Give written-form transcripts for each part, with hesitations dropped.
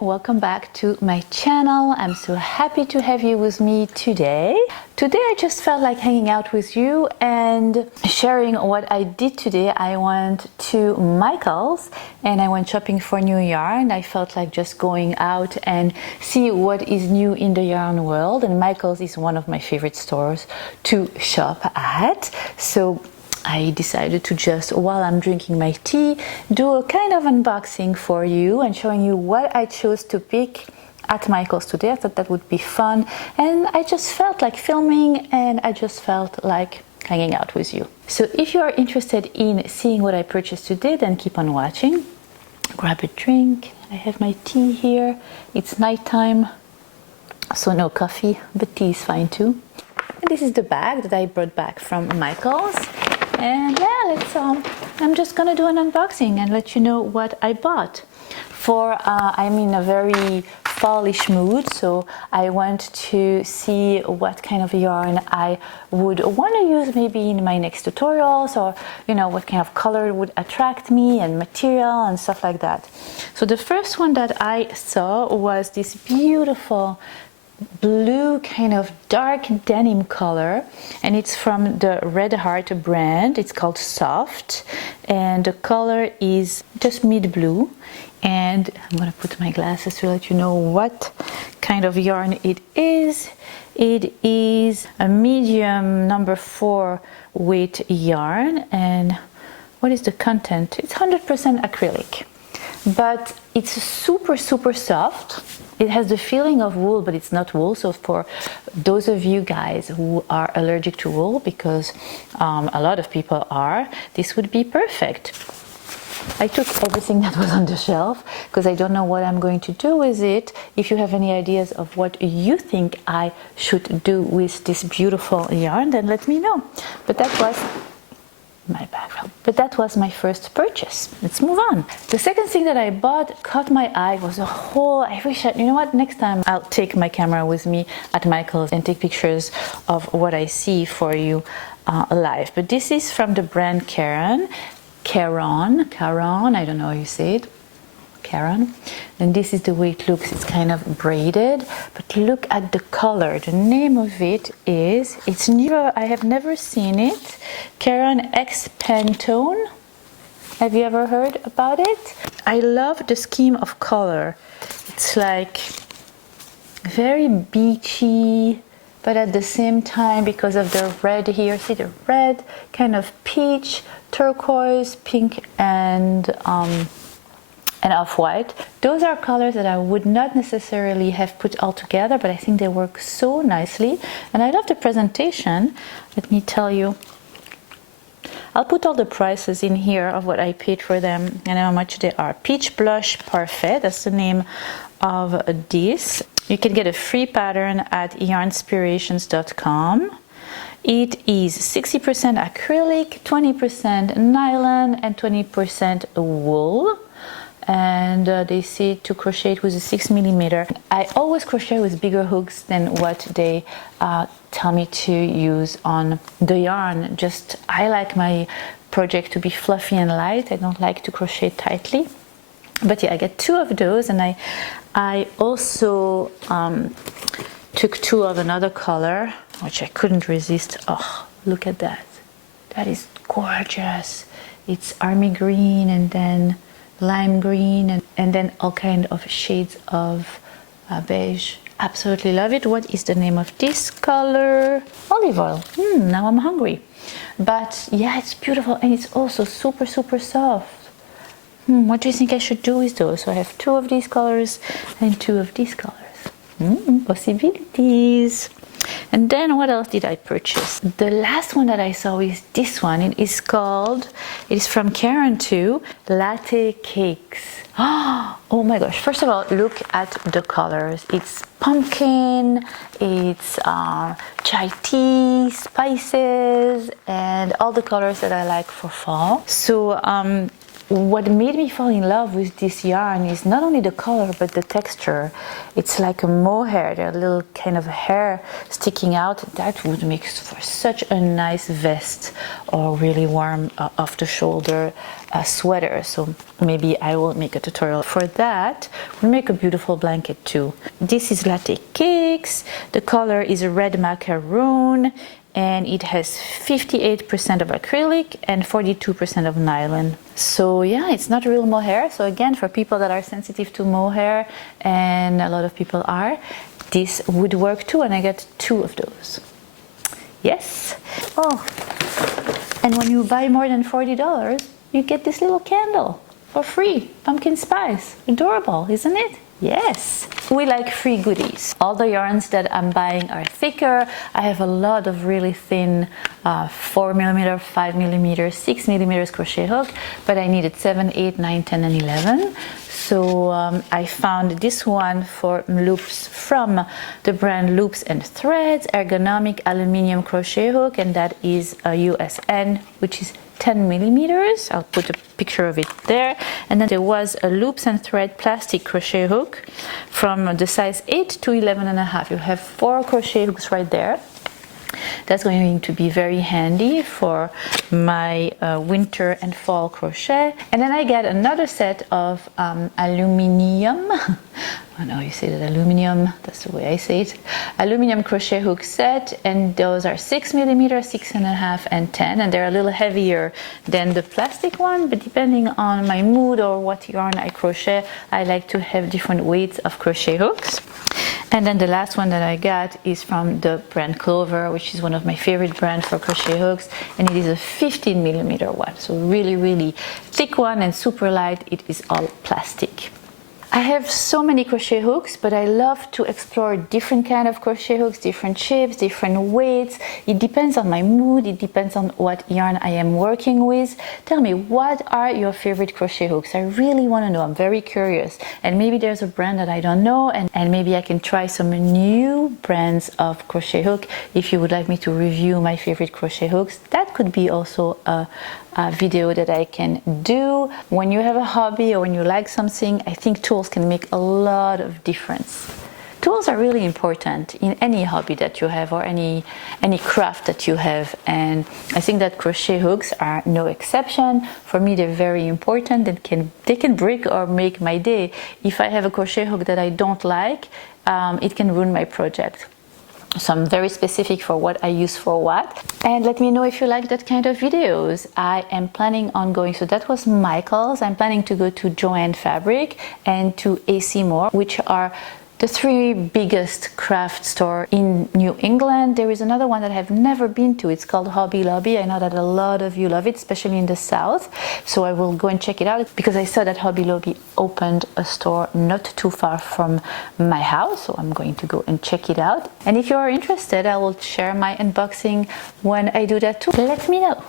welcome back to my channel. I'm so happy to have you with me today. Today I just felt like hanging out with you and sharing what I did today. I went to Michael's and I went shopping for new yarn. I felt like just going out and see what is new in the yarn world, and Michael's is one of my favorite stores to shop at. So I decided to just, while I'm drinking my tea, do a kind of unboxing for you and showing you what I chose to pick at Michael's today. I thought that would be fun, and I just felt like filming and I just felt like hanging out with you. So if you are interested in seeing what I purchased today, then keep on watching. Grab a drink. I have my tea here. It's nighttime, so no coffee, but tea is fine too. And this is the bag that I brought back from Michael's. And yeah, I'm just gonna do an unboxing and let you know what I bought. I'm in a very fallish mood, so I went to see what kind of yarn I would want to use maybe in my next tutorials, or what kind of color would attract me and material and stuff like that. So the first one that I saw was this beautiful blue kind of dark denim color, and it's from the Red Heart brand. It's called Soft, and the color is just mid blue. And I'm gonna put my glasses to let you know what kind of yarn it is. It is a medium number 4 weight yarn. And what is the content? It's 100% acrylic, but it's super soft. It has the feeling of wool, but it's not wool. So for those of you guys who are allergic to wool, because a lot of people are, this would be perfect. I took everything that was on the shelf because I don't know what I'm going to do with it. If you have any ideas of what you think I should do with this beautiful yarn, then let me know. But that was my background. But that was my first purchase. Let's move on. The second thing that I bought caught my eye was a whole, you know what, next time I'll take my camera with me at Michael's and take pictures of what I see for you live. But this is from the brand Caron, I don't know how you say it, Caron. And this is the way it looks. It's kind of braided, but look at the color. The name of it is, it's new, I have never seen it, Caron X Pantone. Have you ever heard about it? I love the scheme of color. It's like very beachy, but at the same time, because of the red here, see the red, kind of peach, turquoise, pink, and off-white. Those are colors that I would not necessarily have put all together, but I think they work so nicely. And I love the presentation. Let me tell you. I'll put all the prices in here of what I paid for them and how much they are. Peach Blush Parfait, that's the name of this. You can get a free pattern at yarnspirations.com. It is 60% acrylic, 20% nylon, and 20% wool. And they say to crochet it with a 6mm. I always crochet with bigger hooks than what they tell me to use on the yarn. I like my project to be fluffy and light. I don't like to crochet tightly. But yeah, I get 2 of those, and I also took 2 of another color, which I couldn't resist. Oh, look at that. That is gorgeous. It's army green, and then lime green, and then all kind of shades of beige. Absolutely love it. What is the name of this color? Olive oil. Now I'm hungry. But yeah, it's beautiful, and it's also super soft. What do you think I should do with those? So I have 2 of these colors and 2 of these colors. Possibilities. And then what else did I purchase? The last one that I saw is this one. It is from Caron too, Latte Cakes. Oh my gosh. First of all, look at the colors. It's pumpkin, it's chai tea, spices, and all the colors that I like for fall. So what made me fall in love with this yarn is not only the color but the texture. It's like a mohair. There are little kind of hair sticking out. That would make for such a nice vest or really warm off the shoulder sweater. So maybe I will make a tutorial for that. We'll make a beautiful blanket too. This is Latte Cakes. The color is a red macaron, and it has 58% of acrylic and 42% of nylon. So yeah, it's not real mohair. So again, for people that are sensitive to mohair, and a lot of people are, this would work too, and I got 2 of those. Yes. Oh, and when you buy more than $40, you get this little candle for free. Pumpkin spice. Adorable, isn't it? Yes, we like free goodies. All the yarns that I'm buying are thicker. I have a lot of really thin 4mm, 5mm, 6mm crochet hook, but I needed 7, 8, 9, 10, and 11. So I found this one for loops from the brand Loops and Threads, ergonomic aluminium crochet hook, and that is a USN, which is 10mm. I'll put a picture of it there. And then there was a Loops and Thread plastic crochet hook from the size 8 to 11.5. You have 4 crochet hooks right there. That's going to be very handy for my winter and fall crochet. And then I got another set of aluminium. Oh no, you say that aluminium, that's the way I say it. Aluminium crochet hook set, and those are 6mm, 6.5, and 10, and they're a little heavier than the plastic one, but depending on my mood or what yarn I crochet, I like to have different weights of crochet hooks. And then the last one that I got is from the brand Clover, which is one of my favorite brands for crochet hooks, and it is a 15mm one, so really, really thick one and super light. It is all plastic. I have so many crochet hooks, but I love to explore different kind of crochet hooks, different shapes, different weights. It depends on my mood, it depends on what yarn I am working with. Tell me, what are your favorite crochet hooks? I really want to know, I'm very curious. And maybe there's a brand that I don't know, and maybe I can try some new brands of crochet hook. If you would like me to review my favorite crochet hooks, that could be also a video that I can do. When you have a hobby or when you like something, I think tools can make a lot of difference. Tools are really important in any hobby that you have or any craft that you have, and I think that crochet hooks are no exception. For me, they're very important and they can break or make my day. If I have a crochet hook that I don't like, it can ruin my project. So I'm very specific for what I use for what. And let me know if you like that kind of videos. I am planning on going, so that was Michael's. I'm planning to go to Joann Fabric and to AC Moore, which are the 3 biggest craft store in New England. There is another one that I have never been to. It's called Hobby Lobby. I know that a lot of you love it, especially in the South. So I will go and check it out because I saw that Hobby Lobby opened a store not too far from my house. So I'm going to go and check it out. And if you are interested, I will share my unboxing when I do that too. Let me know.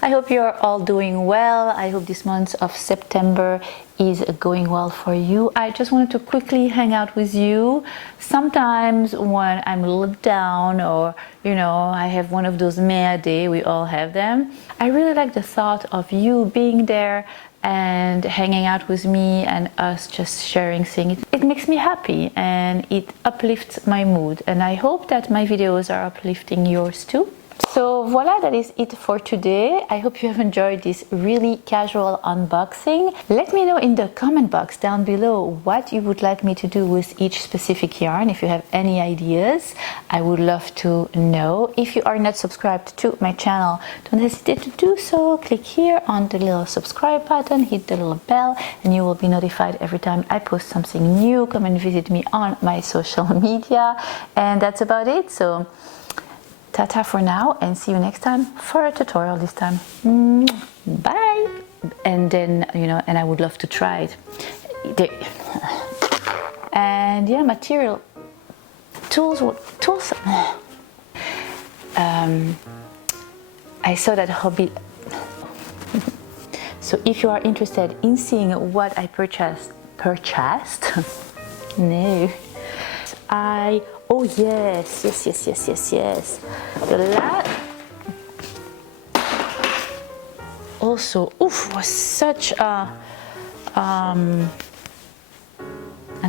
I hope you're all doing well. I hope this month of September is going well for you. I just wanted to quickly hang out with you. Sometimes when I'm a little down, or you know, I have one of those meh days, we all have them. I really like the thought of you being there and hanging out with me and us just sharing things. It makes me happy and it uplifts my mood, and I hope that my videos are uplifting yours too. So voila, that is it for today. I hope you have enjoyed this really casual unboxing. Let me know in the comment box down below what you would like me to do with each specific yarn. If you have any ideas, I would love to know. If you are not subscribed to my channel, don't hesitate to do so. Click here on the little subscribe button, hit the little bell, and you will be notified every time I post something new. Come and visit me on my social media. And that's about it. So ta-ta for now, and see you next time for a tutorial this time. Bye! And then, you know, and I would love to try it. And yeah, material, tools. I saw that Hobby. So if you are interested in seeing what I purchased, no. Oh yes. The last. Oh, also was such a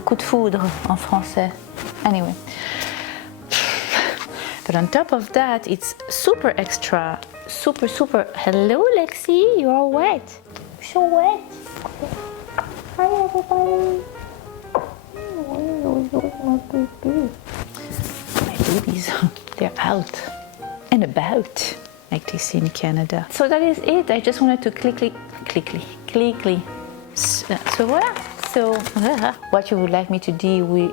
coup de foudre en français. Anyway. But on top of that, it's super extra, super. Hello, Lexi, you are wet. You're so wet. Hi, everybody. My babies, they're out and about, like they say in Canada. So that is it. I just wanted to quickly. So voilà. So what you would like me to do with.